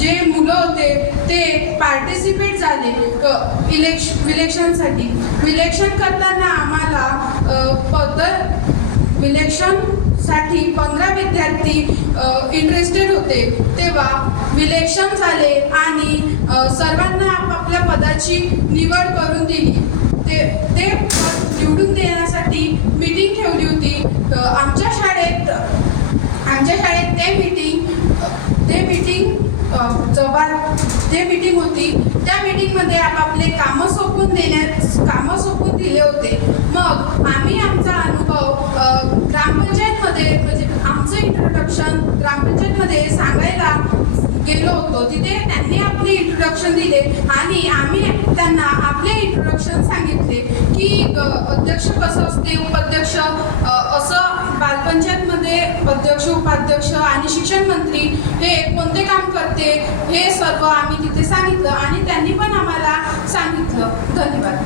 जे मुलं होते ते पार्टिसिपेट झाले इलेक्शनसाठी. इलेक्शन करताना आम्हाला इलेक्शनसाठी 15 विद्यार्थी इंटरेस्टेड होते. तेव्हा इलेक्शन झाले आणि सर्वांना आपापल्या पदाची निवड करून दिली. ते पद निवडून देण्यासाठी मीटिंग ठेवली होती. आमच्या शाळेत ते मीटिंग होती. त्या मीटिंगमध्ये आपापले कामं सोपवून दिले होते. मग आम्ही आमचा अनुभव ग्रामपंचायतमध्ये म्हणजे आमचं इंट्रोडक्शन ग्रामपंचायतमध्ये सांगायला गेलो होतो. तिथे त्यांनी आपले इंट्रोडक्शन दिले आणि आम्ही त्यांना आपले इंट्रोडक्शन सांगितले की अध्यक्ष कसं असते, उपाध्यक्ष असं बालपंचायतमध्ये अध्यक्ष, उपाध्यक्ष आणि शिक्षण मंत्री हे कोणते काम करते हे सर्व आम्ही तिथे सांगितलं आणि त्यांनी पण आम्हाला सांगितलं. धन्यवाद.